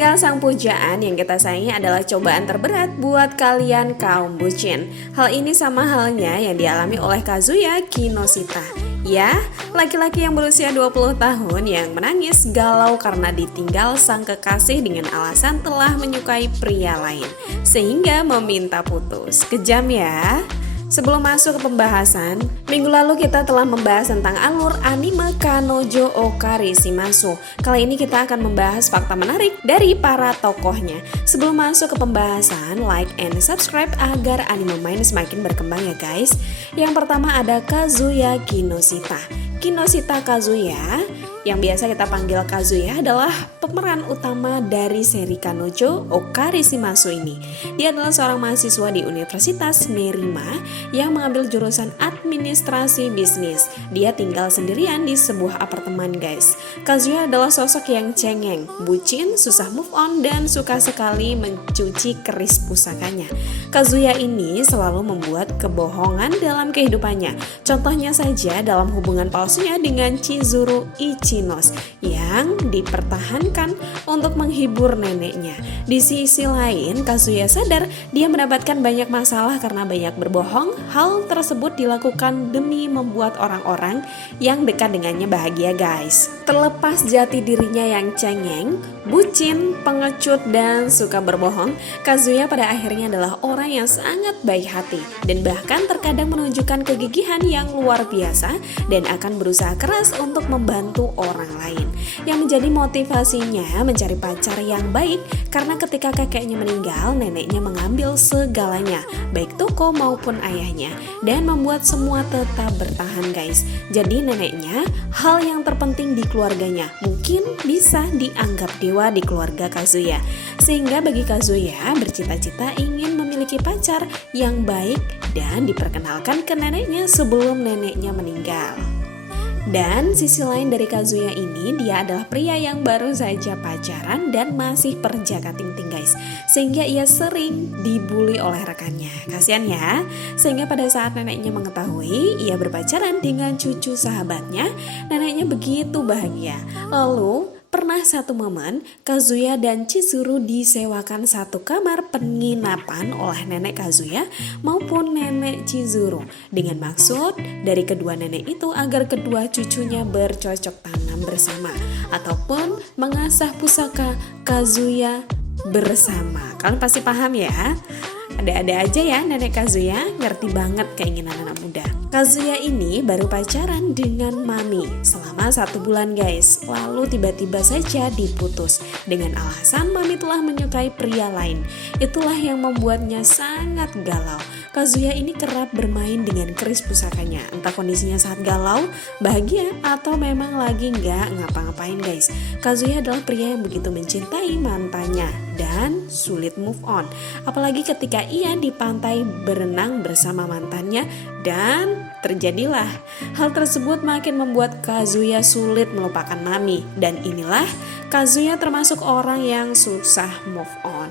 Meninggal sang pujaan yang kita sayangi adalah cobaan terberat buat kalian kaum bucin. Hal ini sama halnya yang dialami oleh Kazuya Kinoshita. Ya, laki-laki yang berusia 20 tahun yang menangis galau karena ditinggal sang kekasih dengan alasan telah menyukai pria lain, sehingga meminta putus. Kejam ya. Sebelum masuk ke pembahasan, minggu lalu kita telah membahas tentang alur anime Kanojo Okari Shimasu. Kali ini kita akan membahas fakta menarik dari para tokohnya. Sebelum masuk ke pembahasan, like and subscribe agar Anime Mind semakin berkembang ya guys. Yang pertama ada Kazuya Kinoshita. Kinoshita Kazuya, yang biasa kita panggil Kazuya, adalah pemeran utama dari seri Kanojo Okari Shimasu ini. Dia adalah seorang mahasiswa di Universitas Nerima yang mengambil jurusan administrasi bisnis. Dia tinggal sendirian di sebuah apartemen guys. Kazuya adalah sosok yang cengeng, bucin, susah move on, dan suka sekali mencuci keris pusakanya. Kazuya ini selalu membuat kebohongan dalam kehidupannya. Contohnya saja dalam hubungan palsunya dengan Chizuru Ichinos yang dipertahankan untuk menghibur neneknya. Di sisi lain, Kazuya sadar dia mendapatkan banyak masalah karena banyak berbohong. Hal tersebut dilakukan demi membuat orang-orang yang dekat dengannya bahagia guys. Terlepas jati dirinya yang cengeng, bucin, pengecut, dan suka berbohong, Kazuya pada akhirnya adalah orang yang sangat baik hati dan bahkan terkadang menunjukkan kegigihan yang luar biasa dan akan berusaha keras untuk membantu orang lain. Yang menjadi motivasinya mencari pacar yang baik karena ketika kakeknya meninggal, neneknya mengambil segalanya, baik toko maupun ayahnya, dan membuat semua tetap bertahan guys. Jadi neneknya hal yang terpenting di keluarganya, mungkin bisa dianggap dewa di keluarga Kazuya. Sehingga bagi Kazuya bercita-cita ingin memiliki pacar yang baik dan diperkenalkan ke neneknya sebelum neneknya meninggal. Dan sisi lain dari Kazuya ini, dia adalah pria yang baru saja pacaran dan masih perjaka ting-ting guys. Sehingga ia sering dibully oleh rekannya. Kasian ya. Sehingga pada saat neneknya mengetahui ia berpacaran dengan cucu sahabatnya, neneknya begitu bahagia. Lalu pernah satu momen, Kazuya dan Chizuru disewakan satu kamar penginapan oleh nenek Kazuya maupun nenek Chizuru, dengan maksud dari kedua nenek itu agar kedua cucunya bercocok tanam bersama ataupun mengasah pusaka Kazuya bersama. Kalian pasti paham ya? Ada-ada aja ya nenek Kazuya, ngerti banget keinginan anak muda. Kazuya ini baru pacaran dengan Mami selama 1 bulan guys. Lalu tiba-tiba saja diputus dengan alasan Mami telah menyukai pria lain. Itulah yang membuatnya sangat galau. Kazuya ini kerap bermain dengan keris pusakanya. Entah kondisinya saat galau, bahagia, atau memang lagi nggak ngapa-ngapain guys. Kazuya adalah pria yang begitu mencintai mantannya dan sulit move on. Apalagi ketika ia di pantai berenang bersama mantannya dan terjadilah hal tersebut makin membuat Kazuya sulit melupakan Mami. Dan inilah Kazuya termasuk orang yang susah move on.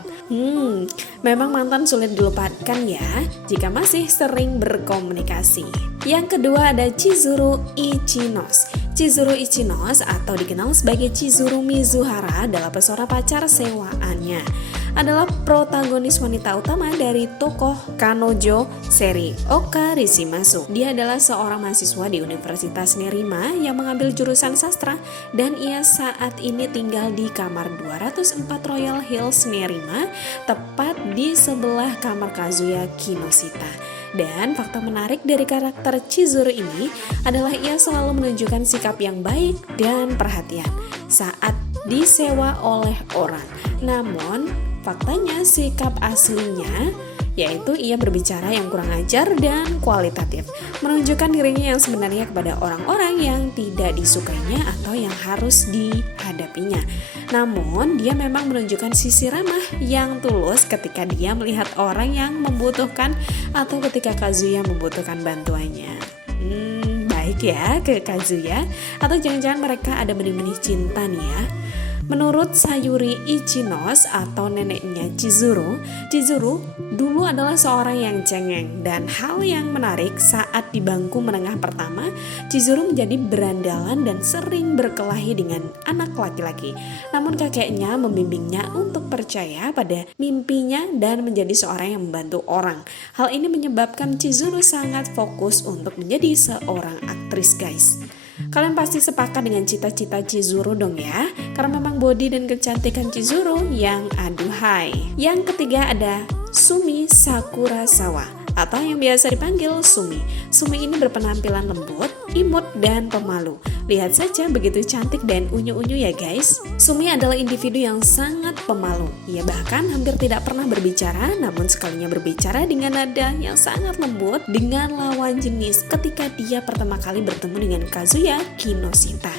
Memang mantan sulit dilupakan ya jika masih sering berkomunikasi. Yang kedua ada Chizuru Ichinos. Chizuru Ichinos atau dikenal sebagai Chizuru Mizuhara adalah pesona pacar sewaannya. Adalah protagonis wanita utama dari tokoh Kanojo seri Okari Shimasu. Dia adalah seorang mahasiswa di Universitas Nerima yang mengambil jurusan sastra dan ia saat ini tinggal di kamar 204 Royal Hills Nerima, tepat di sebelah kamar Kazuya Kinoshita. Dan fakta menarik dari karakter Chizuru ini adalah ia selalu menunjukkan sikap yang baik dan perhatian saat disewa oleh orang. Namun faktanya sikap aslinya yaitu ia berbicara yang kurang ajar dan kualitatif, menunjukkan dirinya yang sebenarnya kepada orang-orang yang tidak disukainya atau yang harus dihadapinya. Namun dia memang menunjukkan sisi ramah yang tulus ketika dia melihat orang yang membutuhkan atau ketika Kazuya membutuhkan bantuannya. Baik ya ke Kazuya, atau jangan-jangan mereka ada benih-benih cinta nih ya. Menurut Sayuri Ichinos atau neneknya Chizuru, Chizuru dulu adalah seorang yang cengeng, dan hal yang menarik saat di bangku menengah pertama, Chizuru menjadi berandalan dan sering berkelahi dengan anak laki-laki. Namun kakeknya membimbingnya untuk percaya pada mimpinya dan menjadi seorang yang membantu orang. Hal ini menyebabkan Chizuru sangat fokus untuk menjadi seorang aktris, guys. Kalian pasti sepakat dengan cita-cita Chizuru dong ya, karena memang body dan kecantikan Chizuru yang aduhai. Yang ketiga ada Sumi Sakurasawa atau yang biasa dipanggil Sumi. Sumi ini berpenampilan lembut, imut, dan pemalu. Lihat saja begitu cantik dan unyu-unyu ya guys. Sumi adalah individu yang sangat pemalu. Ia bahkan hampir tidak pernah berbicara, namun sekalinya berbicara dengan nada yang sangat lembut dengan lawan jenis ketika dia pertama kali bertemu dengan Kazuya Kinoshita.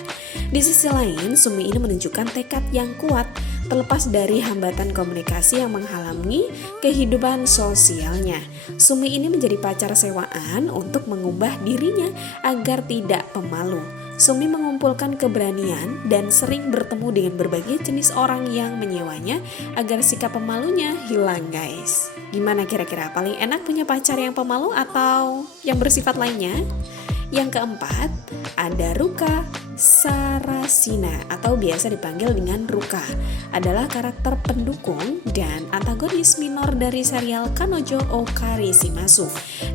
Di sisi lain, Sumi ini menunjukkan tekad yang kuat terlepas dari hambatan komunikasi yang menghalangi kehidupan sosialnya. Sumi ini menjadi pacar sewaan untuk mengubah dirinya agar tidak pemalu. Sumi mengumpulkan keberanian dan sering bertemu dengan berbagai jenis orang yang menyewanya agar sikap pemalunya hilang, guys. Gimana kira-kira, paling enak punya pacar yang pemalu atau yang bersifat lainnya? Yang keempat, ada Ruka Sarasina atau biasa dipanggil dengan Ruka. Adalah karakter pendukung dan antagonis minor dari serial Kanojo Okari Shimasu.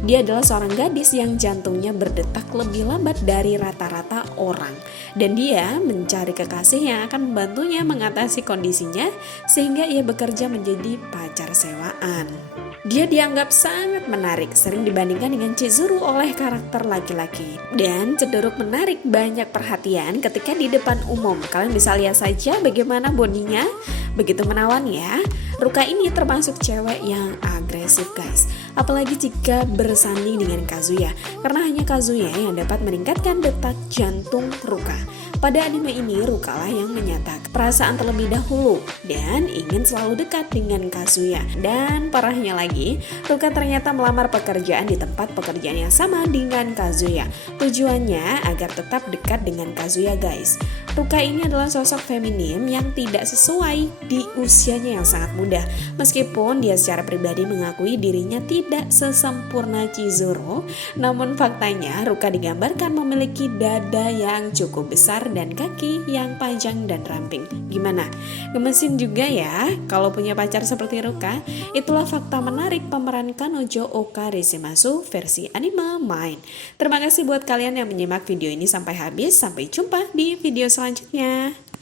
Dia adalah seorang gadis yang jantungnya berdetak lebih lambat dari rata-rata orang. Dan dia mencari kekasih yang akan membantunya mengatasi kondisinya sehingga ia bekerja menjadi pacar sewaan. Dia dianggap sangat menarik, sering dibandingkan dengan Chizuru oleh karakter laki-laki. Dan cenderung menarik banyak perhatian ketika di depan umum. Kalian bisa lihat saja bagaimana bodinya, begitu menawan ya. Ruka ini termasuk cewek yang agresif, guys. Apalagi jika bersanding dengan Kazuya, karena hanya Kazuya yang dapat meningkatkan detak jantung Ruka. Pada anime ini, Ruka lah yang menyatakan perasaan terlebih dahulu dan ingin selalu dekat dengan Kazuya. Dan parahnya lagi, Ruka ternyata melamar pekerjaan di tempat pekerjaan yang sama dengan Kazuya. Tujuannya agar tetap dekat dengan Kazuya, guys. Ruka ini adalah sosok feminim yang tidak sesuai di usianya yang sangat muda. Meskipun dia secara pribadi mengakui dirinya tidak sesempurna Chizuru, namun faktanya Ruka digambarkan memiliki dada yang cukup besar dan kaki yang panjang dan ramping. Gimana? Gemesin juga ya kalau punya pacar seperti Ruka? Itulah fakta menarik pemeran Kanojo Okari Shimasu versi anime Mine. Terima kasih buat kalian yang menyimak video ini sampai habis. Sampai jumpa di video selanjutnya.